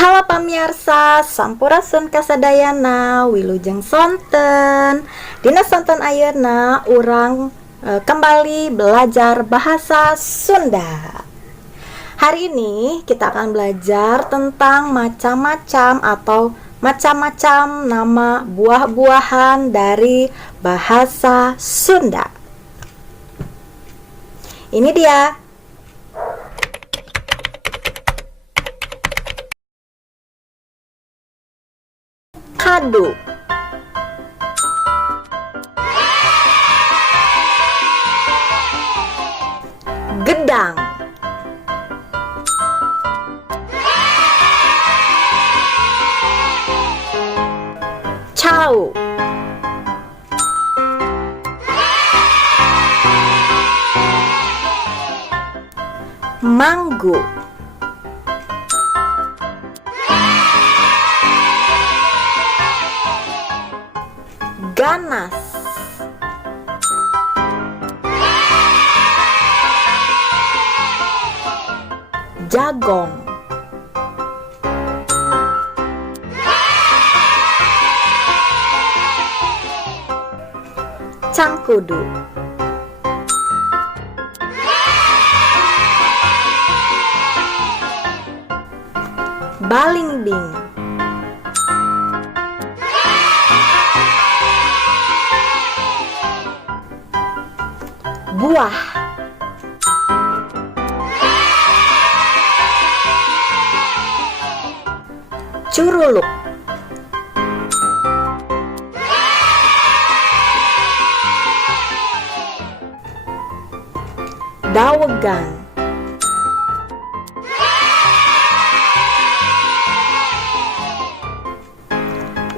Halo pamirsa, Sampurasun kasadayana, wilujeng sonten. Dina sonten ayeuna urang kembali belajar bahasa Sunda. Hari ini kita akan belajar tentang macam-macam atau macam-macam nama buah-buahan dari bahasa Sunda. Ini dia. Kadu, gedang, cau, manggu, ganas, jagong, cangkudu, balimbing, buah, curuluk, dawegan.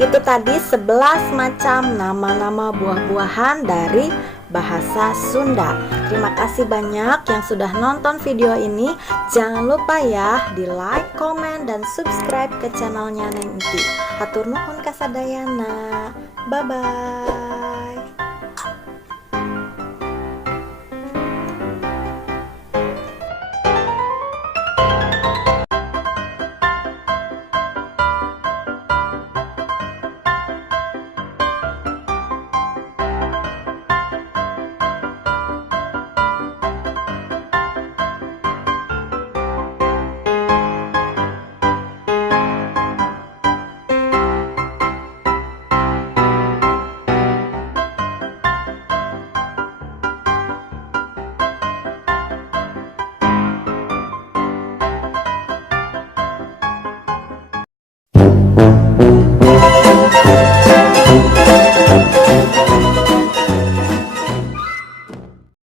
Itu tadi 11 macam nama-nama buah-buahan dari bahasa Sunda. Terima kasih banyak yang sudah nonton video ini. Jangan lupa ya di like, komen, dan subscribe ke channelnya Neng Iti. Hatur nuhun kasadayana. Bye-bye.